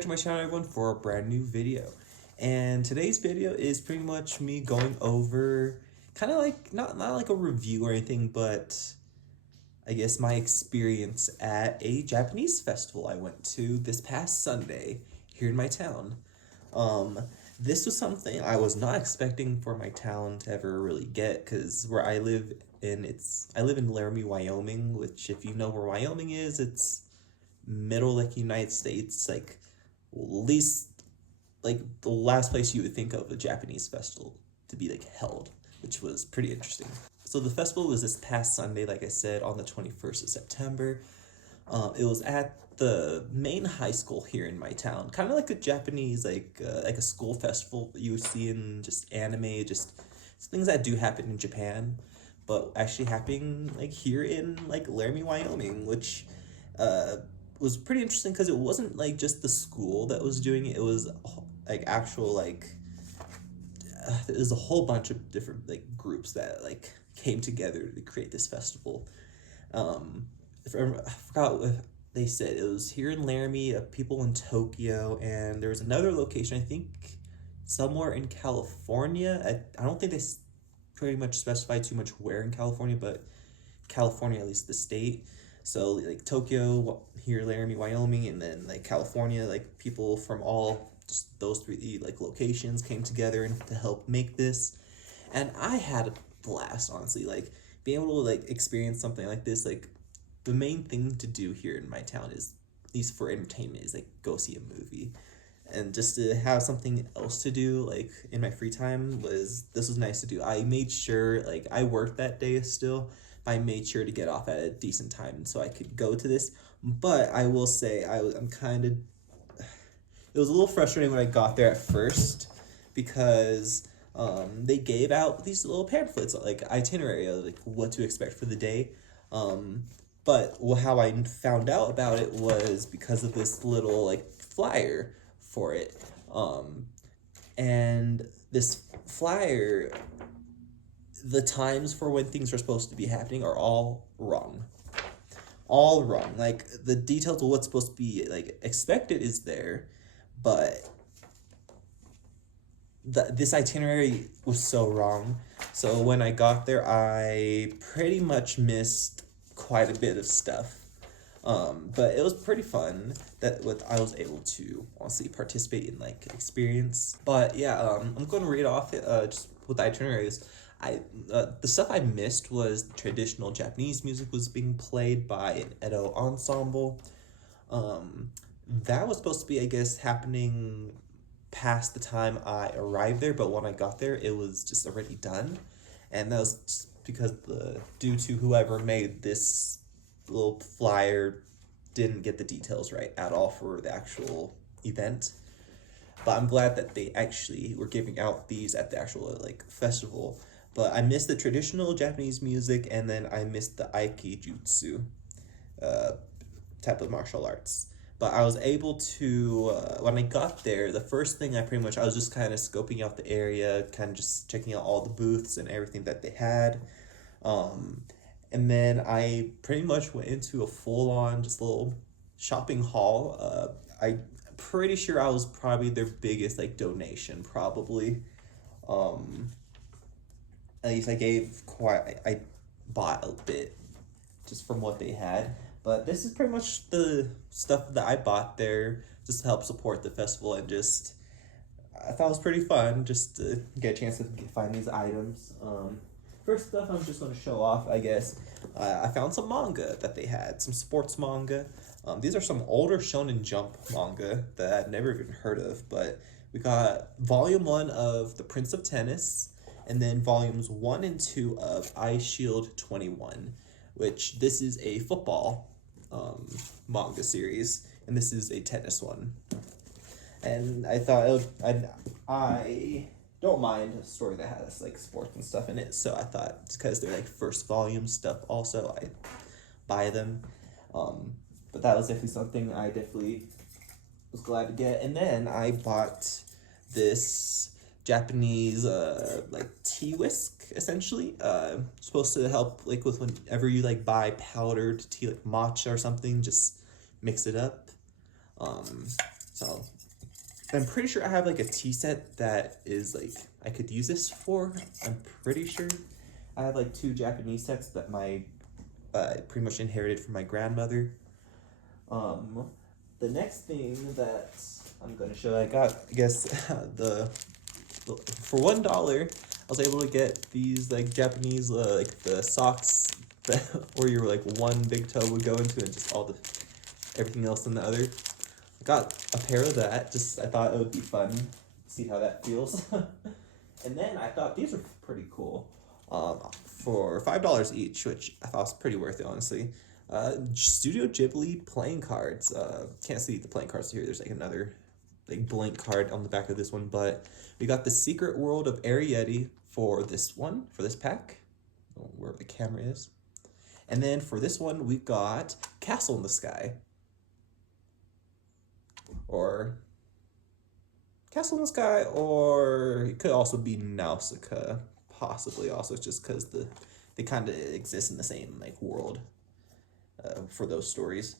back to my channel, everyone, for a brand new video. And today's video is pretty much me going over kind of like not like a review or anything, but I guess my experience at a Japanese festival I went to this past Sunday here in my town. This was something I was not expecting for my town to ever really get, because where I live in Laramie, Wyoming, which, if you know where Wyoming is, it's middle like United States, like at least like the last place you would think of a Japanese festival to be like held, which was pretty interesting. So the festival was this past Sunday, like I said, on the 21st of September. It was at the main high school here in my town, kind of like a Japanese, like a school festival that you would see in just anime, just things that do happen in Japan, but actually happening like here in like Laramie, Wyoming, which was pretty interesting because it wasn't like just the school that was doing it. It was like actual like there's a whole bunch of different like groups that like came together to create this festival. I forgot what they said. It was here in Laramie, people in Tokyo, and there was another location, I think somewhere in California. I don't think they pretty much specified too much where in California, but California, at least the state. So like Tokyo, here Laramie, Wyoming, and then like California, like people from all just those three like locations came together and to help make this. And I had a blast, honestly, like being able to like experience something like this. Like the main thing to do here in my town is, at least for entertainment, is like go see a movie. And just to have something else to do like in my free time was nice to do. I made sure, like I worked that day still, but I made sure to get off at a decent time so I could go to this. But I will say it was a little frustrating when I got there at first, because they gave out these little pamphlets, like itinerary of like what to expect for the day. But how I found out about it was because of this little like flyer for it. And this flyer, the times for when things are supposed to be happening are all wrong. All wrong. Like the details of what's supposed to be like expected is there, but this itinerary was so wrong. So when I got there, I pretty much missed quite a bit of stuff. But it was pretty fun that I was able to honestly participate in like experience. But yeah, I'm going to read off just with the itineraries. The stuff I missed was traditional Japanese music was being played by an Edo ensemble. That was supposed to be, I guess, happening past the time I arrived there, but when I got there, it was just already done. And that was just because due to whoever made this little flyer didn't get the details right at all for the actual event. But I'm glad that they actually were giving out these at the actual like festival. But I missed the traditional Japanese music, and then I missed the Aikijutsu type of martial arts. But I was able to, when I got there, the first thing I was just kind of scoping out the area, kind of just checking out all the booths and everything that they had. And then I pretty much went into a full-on just little shopping haul. I'm pretty sure I was probably their biggest like donation, probably. At least I bought a bit just from what they had. But this is pretty much the stuff that I bought there just to help support the festival, and just I thought it was pretty fun just to get a chance to find these items. First stuff I'm just going to show off, I guess. I found some manga that they had, some sports manga. These are some older Shonen Jump manga that I've never even heard of, but we got volume 1 of The Prince of Tennis, and then volumes 1 and 2 of Ice Shield 21, which this is a football manga series, and this is a tennis one. And I thought I don't mind a story that has like sports and stuff in it, so I thought it's because they're like first volume stuff also, I buy them. But that was definitely something I definitely was glad to get. And then I bought this Japanese like tea whisk, essentially, supposed to help like with whenever you like buy powdered tea, like matcha or something, just mix it up. So I'm pretty sure I have like a tea set that is like I could use this for. I'm pretty sure I have like 2 Japanese sets that my pretty much inherited from my grandmother. The next thing that I'm gonna show, I got, I guess, for $1, I was able to get these like Japanese like the socks that where your like one big toe would go into and just everything else in the other. I got a pair of that. Just I thought it would be fun, see how that feels. And then I thought these were pretty cool. For $5 each, which I thought was pretty worth it, honestly. Studio Ghibli playing cards. Can't see the playing cards here. There's like another like blank card on the back of this one, but we got the Secret World of Arrietty for this one, for this pack, where the camera is. And then for this one, we got Castle in the Sky. Or Castle in the Sky, or it could also be Nausicaa, possibly also, just because they kind of exist in the same like world for those stories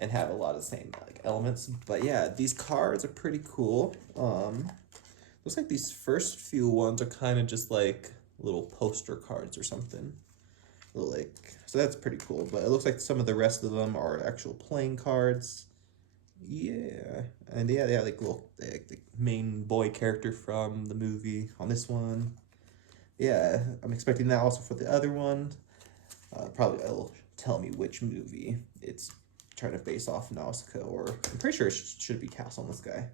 and have a lot of the same like elements. But yeah, these cards are pretty cool. Looks like these first few ones are kind of just like little poster cards or something. Like, so that's pretty cool. But it looks like some of the rest of them are actual playing cards. Yeah, and yeah, they have like little like the main boy character from the movie on this one. Yeah, I'm expecting that also for the other one. Probably it'll tell me which movie it's trying to base off Nausicaa, or I'm pretty sure it should be Castle in the Sky.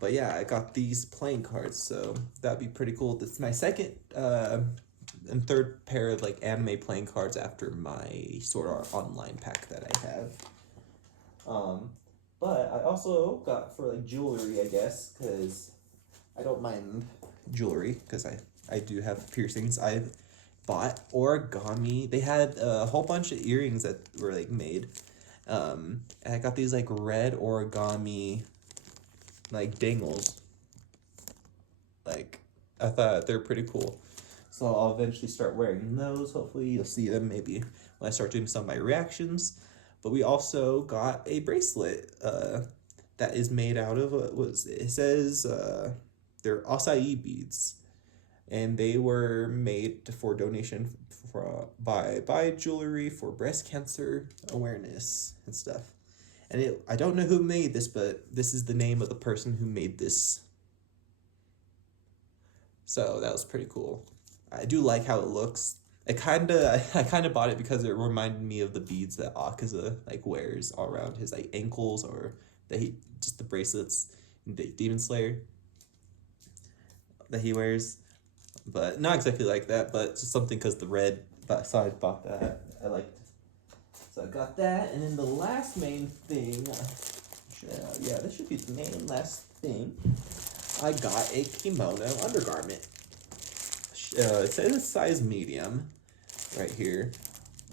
But yeah, I got these playing cards, so that'd be pretty cool. This is my second and third pair of like anime playing cards after my Sword Art Online pack that I have. But I also got for like jewelry, I guess, because I don't mind jewelry, because I do have piercings. I bought origami. They had a whole bunch of earrings that were like made. And I got these like red origami like dangles. Like, I thought they're pretty cool. So I'll eventually start wearing those. Hopefully you'll see them maybe when I start doing some of my reactions. But we also got a bracelet that is made out of, it says they're acai beads. And they were made for donation by Jewelry for breast cancer awareness and stuff. And I don't know who made this, but this is the name of the person who made this. So that was pretty cool. I do like how it looks. I kind of bought it because it reminded me of the beads that Akaza like wears all around his like ankles, or just the bracelets in Demon Slayer that he wears, but not exactly like that. But just something because the red. So I bought that. I liked it. So I got that, and then the last main thing. Yeah, this should be the main last thing. I got a kimono undergarment. It says size medium right here,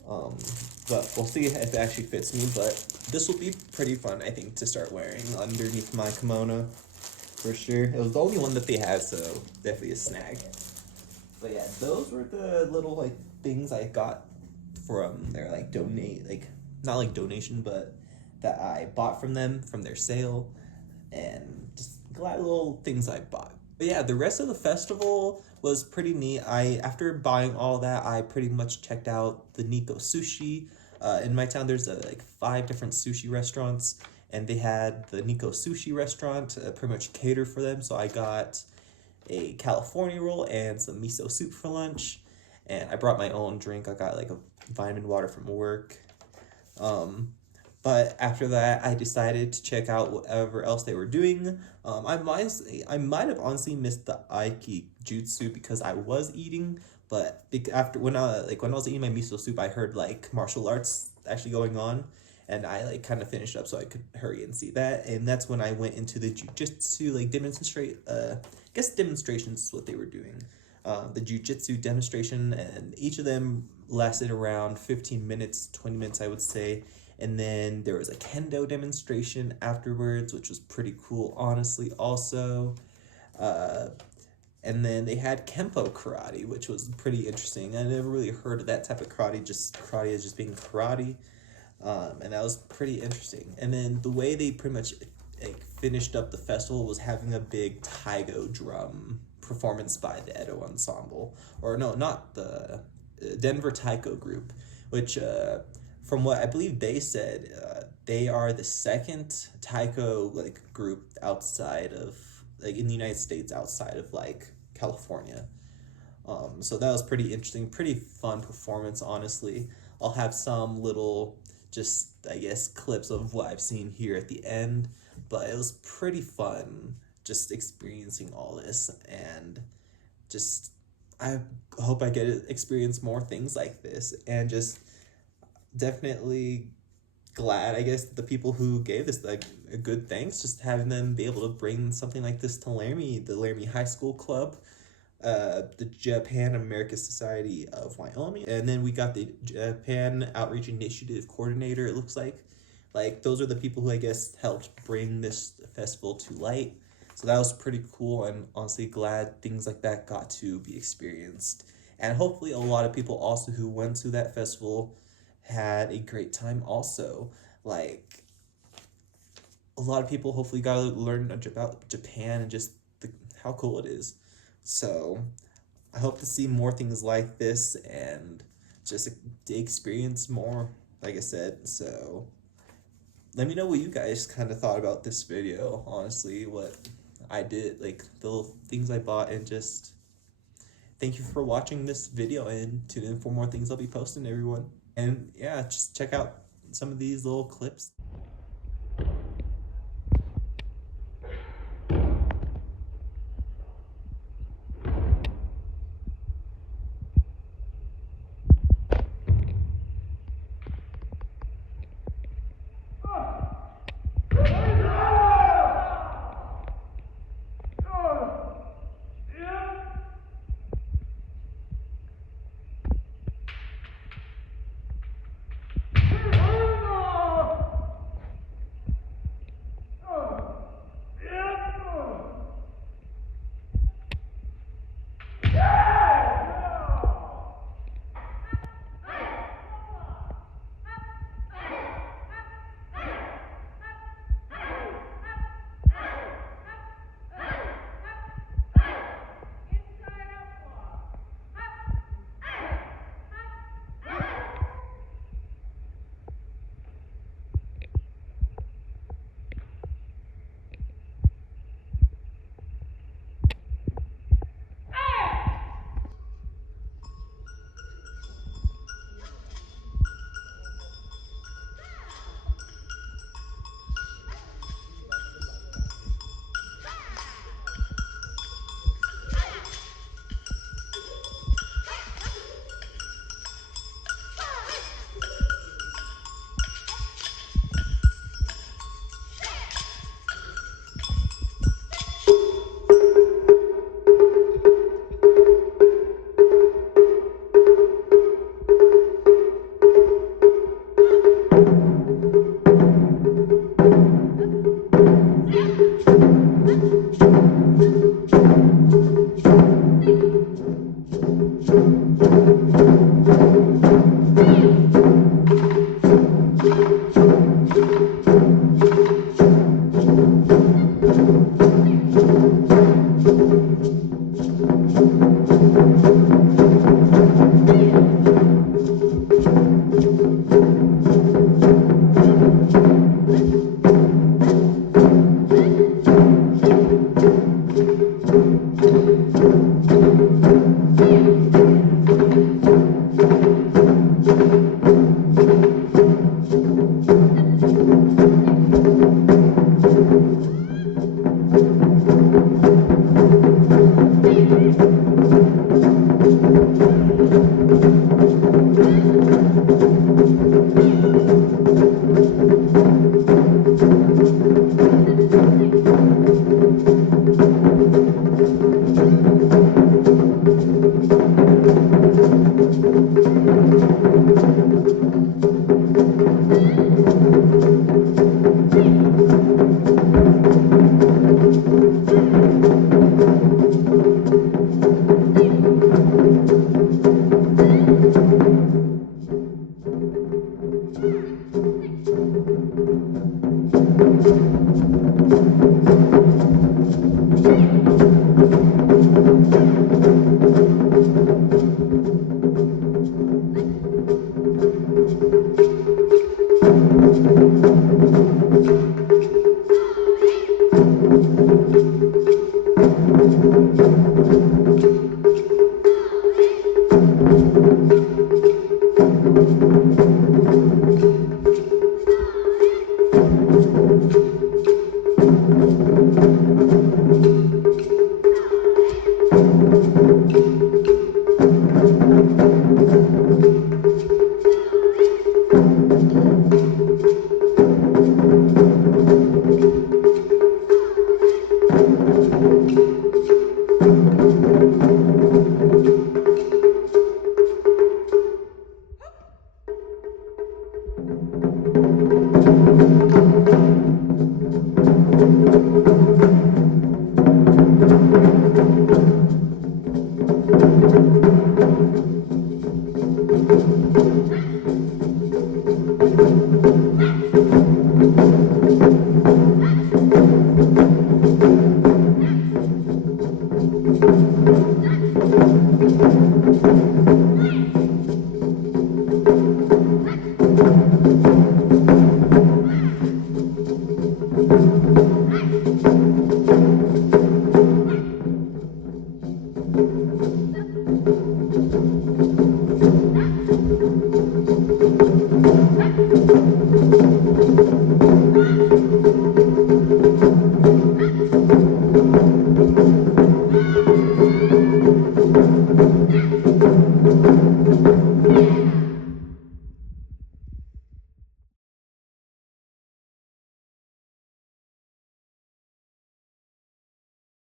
but we'll see if it actually fits me. But this will be pretty fun, I think, to start wearing underneath my kimono for sure. It was the only one that they had, so definitely a snag. But yeah, those were the little like things I got from their like not like donation, but that I bought from them from their sale, and just glad little things I bought. But yeah, the rest of the festival was pretty neat. After buying all that, I pretty much checked out the Nico Sushi. In my town, there's like 5 different sushi restaurants, and they had the Nico Sushi restaurant pretty much cater for them. So I got a California roll and some miso soup for lunch, and I brought my own drink. I got like a vitamin water from work. But after that, I decided to check out whatever else they were doing. I might have honestly missed the Aiki Jutsu because I was eating. But when I was eating my miso soup, I heard like martial arts actually going on, and I like kind of finished up so I could hurry and see that. And that's when I went into the jujitsu like demonstrations is what they were doing. The jujitsu demonstration, and each of them lasted around 15 minutes, 20 minutes, I would say. And then there was a kendo demonstration afterwards, which was pretty cool, honestly, also. And then they had Kempo karate, which was pretty interesting. I never really heard of that type of karate, just karate as just being karate. And that was pretty interesting. And then the way they pretty much like finished up the festival was having a big Taiko drum performance by the Edo Ensemble, or no, not the Denver Taiko group, which from what I believe they said, they are the second Taiko like group outside of like in the United States outside of like California. So that was pretty interesting, pretty fun performance, honestly. I'll have some little, just, I guess, clips of what I've seen here at the end, but it was pretty fun just experiencing all this, and just, I hope I get to experience more things like this, and just definitely glad, I guess, the people who gave this like a good thanks, just having them be able to bring something like this to Laramie, the Laramie High School Club, the Japan American Society of Wyoming, and then we got the Japan Outreach Initiative Coordinator. It looks like those are the people who I guess helped bring this festival to light. So that was pretty cool, and honestly glad things like that got to be experienced. And hopefully a lot of people also who went to that festival had a great time also. Like, a lot of people hopefully got to learn about Japan and just how cool it is. So I hope to see more things like this and just experience more, like I said. So let me know what you guys kind of thought about this video, honestly, what I did, like the little things I bought, and just thank you for watching this video, and tune in for more things I'll be posting, everyone. And yeah, just check out some of these little clips.